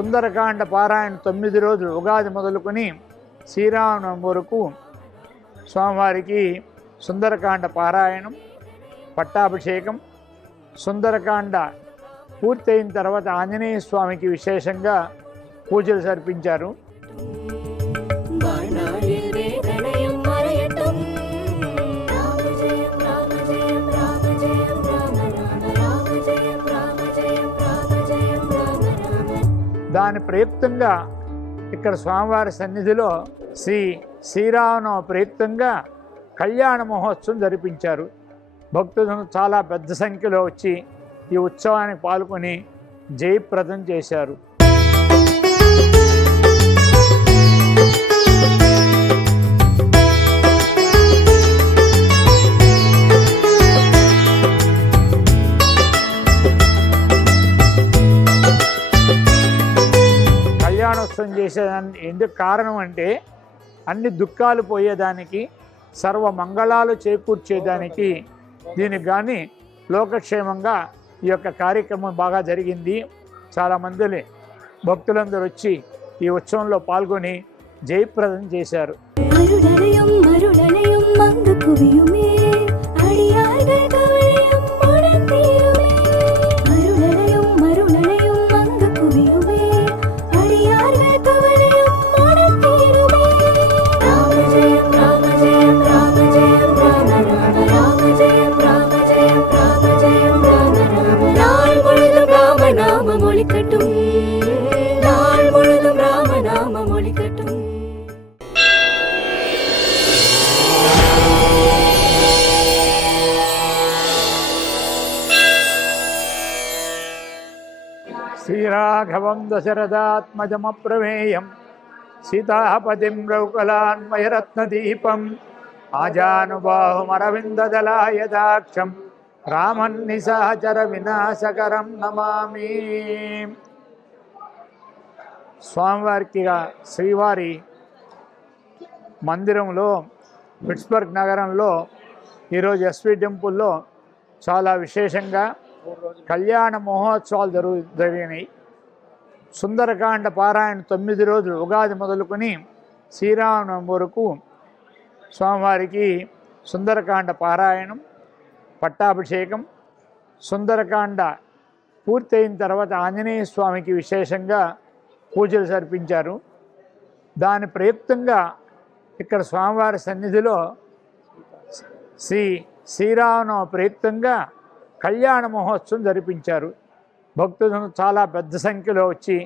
సుందరకాండ పారాయణ 9 రోజులు ఉగాది మొదలుకొని శ్రీరామనవమి వరకు స్వామివారికి సుందరకాండ పారాయణం, పట్టాభిషేకం. సుందరకాండ పూర్తయిన తర్వాత ఆంజనేయ స్వామికి విశేషంగా పూజలు జరిపించారు. దాని ప్రయుక్తంగా ఇక్కడ స్వామివారి సన్నిధిలో శ్రీరామనవమి ప్రయుక్తంగా కళ్యాణ మహోత్సవం జరిపించారు. భక్తులు చాలా పెద్ద సంఖ్యలో వచ్చి ఈ ఉత్సవానికి పాల్గొని జయప్రదం చేశారు. కళ్యాణోత్సవం చేసేదాన్ని ఎందుకు కారణం అంటే అన్ని దుఃఖాలు పోయేదానికి, సర్వ మంగళాలు చేకూర్చేదానికి, దీనికి కానీ లోకక్షేమంగా ఈ యొక్క కార్యక్రమం బాగా జరిగింది. చాలామంది భక్తులందరూ వచ్చి ఈ ఉత్సవంలో పాల్గొని జయప్రదం చేశారు. శ్రీరాఘవం దశరథాత్మజమప్రమేయం సీతాపతిం రౌకలాన్మయరత్నదీపం ఆజానుబాహుమరవిందదలాయదాక్షం రామన్నిశాచర వినాశకరం నమామి. స్వామివారికి శ్రీవారి మందిరంలో పిట్స్బర్గ్ నగరంలో ఈరోజు ఎస్వి టెంపుల్లో చాలా విశేషంగా కళ్యాణ మహోత్సవాలు జరిగినాయి. సుందరకాండ పారాయణ 9 రోజులు ఉగాది మొదలుకొని శ్రీరామనవమి వరకు స్వామివారికి సుందరకాండ పారాయణం, పట్టాభిషేకం. సుందరకాండ పూర్తయిన తర్వాత ఆంజనేయ స్వామికి విశేషంగా పూజలు జరిపించారు. దాని ప్రయుక్తంగా ఇక్కడ స్వామివారి సన్నిధిలో శ్రీరామనవమి ప్రయుక్తంగా కళ్యాణ మహోత్సవం జరిపించారు. భక్తులు చాలా పెద్ద సంఖ్యలో వచ్చి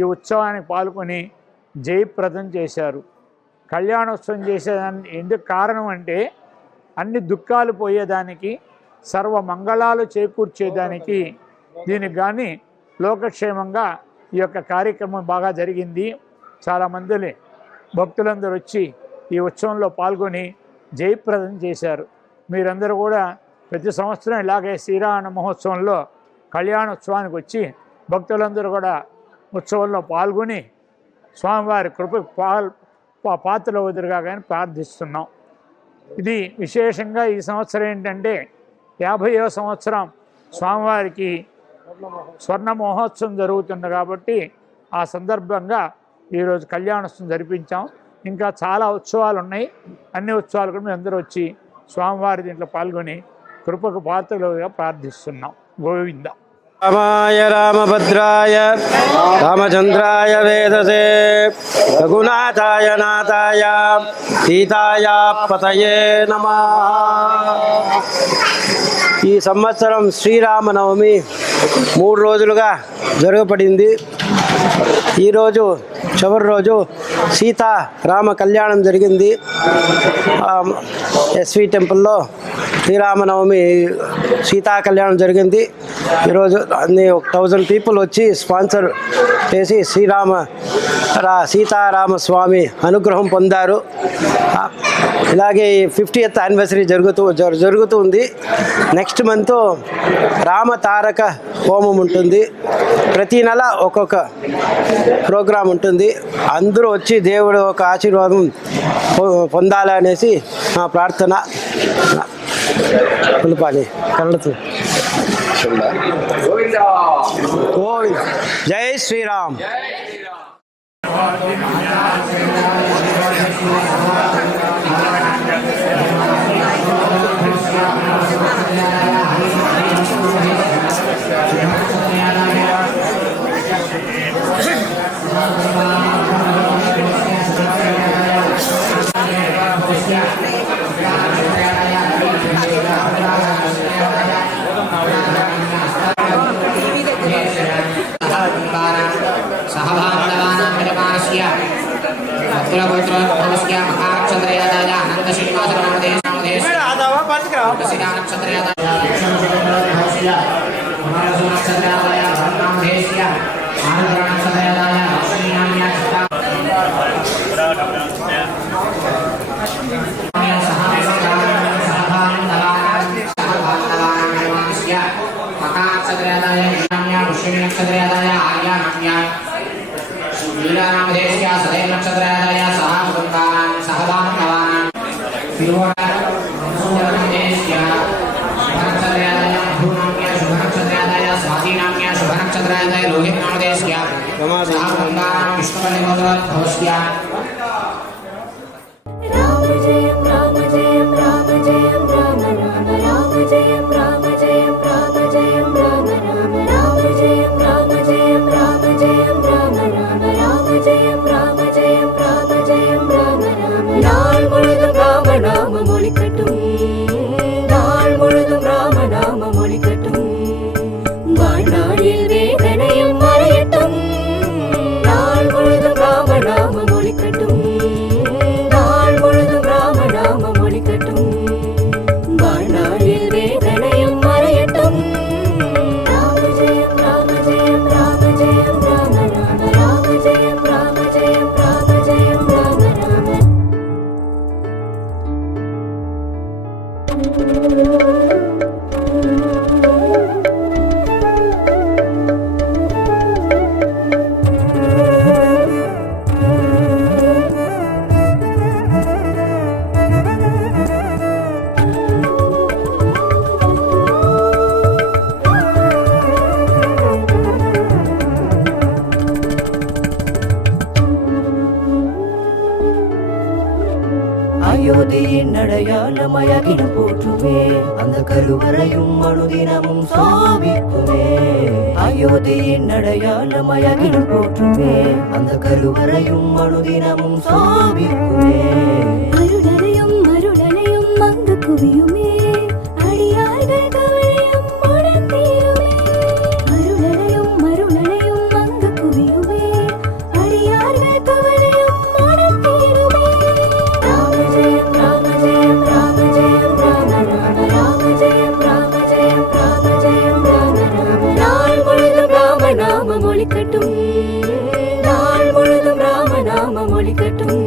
ఈ ఉత్సవానికి పాల్గొని జయప్రదం చేశారు. కళ్యాణోత్సవం చేసేదాన్ని ఎందుకు కారణం అంటే అన్ని దుఃఖాలు పోయేదానికి, సర్వ మంగళాలు చేకూర్చేదానికి, దీనికి కానీ లోకక్షేమంగా ఈ యొక్క కార్యక్రమం బాగా జరిగింది. చాలామంది భక్తులందరూ వచ్చి ఈ ఉత్సవంలో పాల్గొని జయప్రదం చేశారు. మీరందరూ కూడా ప్రతి సంవత్సరం ఇలాగే శ్రీరామ మహోత్సవంలో కళ్యాణోత్సవానికి వచ్చి భక్తులందరూ కూడా ఉత్సవంలో పాల్గొని స్వామివారి కృప పాత్రలు వదిలిగా కానీ ప్రార్థిస్తున్నాం. ఇది విశేషంగా ఈ సంవత్సరం ఏంటంటే 50వ సంవత్సరం స్వామివారికి స్వర్ణ మహోత్సవం జరుగుతుంది కాబట్టి ఆ సందర్భంగా ఈరోజు కళ్యాణోత్సవం జరిపించాం. ఇంకా చాలా ఉత్సవాలు ఉన్నాయి. అన్ని ఉత్సవాలు కూడా మేము అందరూ వచ్చి స్వామివారి దీంట్లో పాల్గొని కృపకు పాత్రలుగా ప్రార్థిస్తున్నాం. గోవింద. రామాయ రామభద్రాయ రామచంద్రాయ వేదసే రఘునాథాయ నాథాయ సీతాయ పతయే నమః. ఈ సంవత్సరం శ్రీరామనవమి 3 రోజులుగా జరగబడింది. ఈరోజు చివరి రోజు సీతారామ కళ్యాణం జరిగింది. ఎస్వి టెంపుల్లో శ్రీరామనవమి సీతా కళ్యాణం జరిగింది. ఈరోజు అన్ని 1000 పీపుల్ వచ్చి స్పాన్సర్ చేసి సీతారామ స్వామి అనుగ్రహం పొందారు. ఇలాగే 50th యానివర్సరీ జరుగుతుంది. నెక్స్ట్ మంత్ రామతారక హోమం ఉంటుంది. ప్రతి నెల ఒక్కొక్క ప్రోగ్రాం ఉంటుంది. అందరూ వచ్చి దేవుడు ఒక ఆశీర్వాదం పొందాలనేసి నా ప్రార్థన. పులిపాలి కళ్ళతో గోవింద. జై శ్రీరామ్. அயோத்தியின் போற்றுவே அந்த கருவறையும் அனுதினமும் சாமிக்குமே. அயோத்தியின் அடையாளமயகின போற்றுவே அந்த கருவறையும் அனுதினமும் சாமிக்குமே. அருளறையும் அருளறையும் அங்கு குவியுமே அடியார்கள் கவலையும் உணர்ந்தீருமே. அருளறையும் அருளறையும் அங்கு குவியுமே அடியார்கள் கவலையும் உணர்ந்தீருமே. ராம ஜெயம் ராம ஜெயம் ராம ஜெயம் ராம ராம ராம ஜெயம் ராம ஜெயம் ராம ஜெயம் ராம ராம. நாள் முழுதும் ராம நாமம் ஒலிக்கட்டும், நாள் முழுதும் ராம நாமம் ஒலிக்கட்டும்.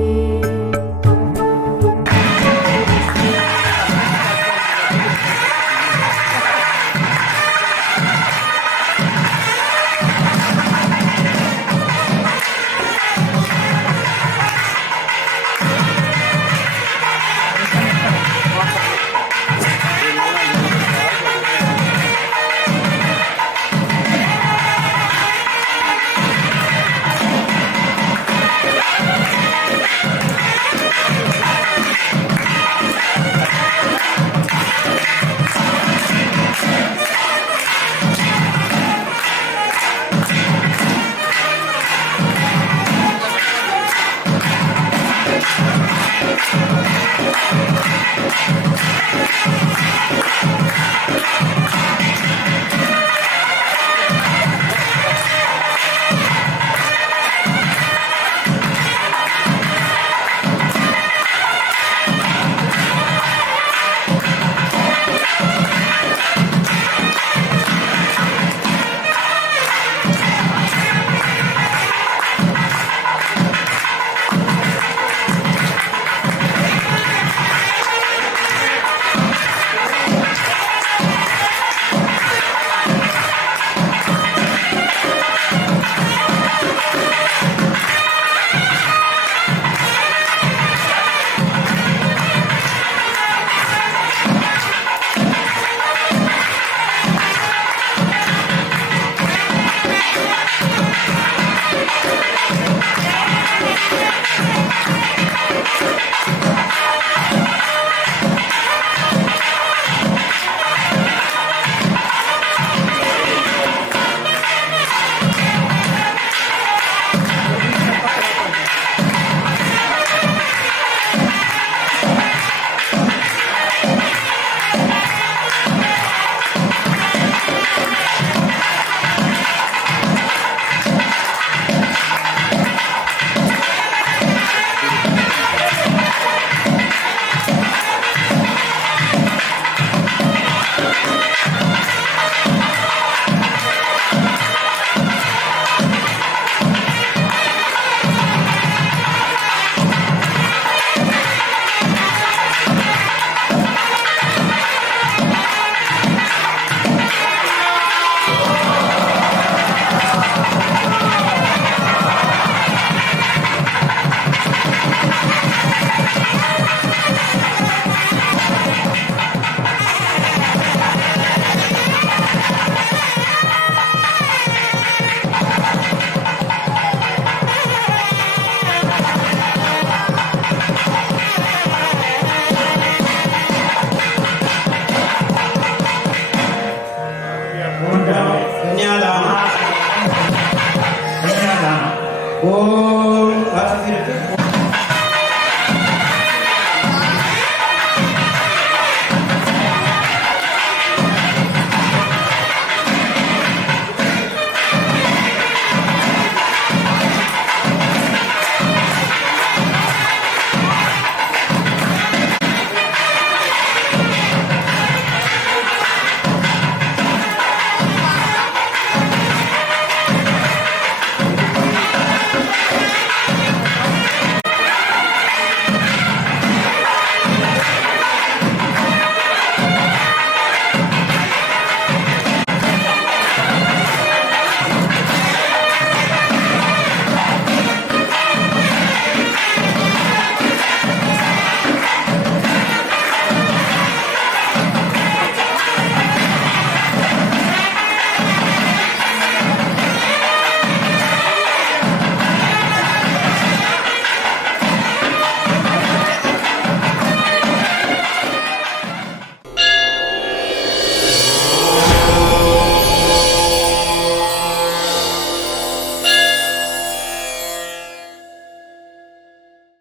ఓం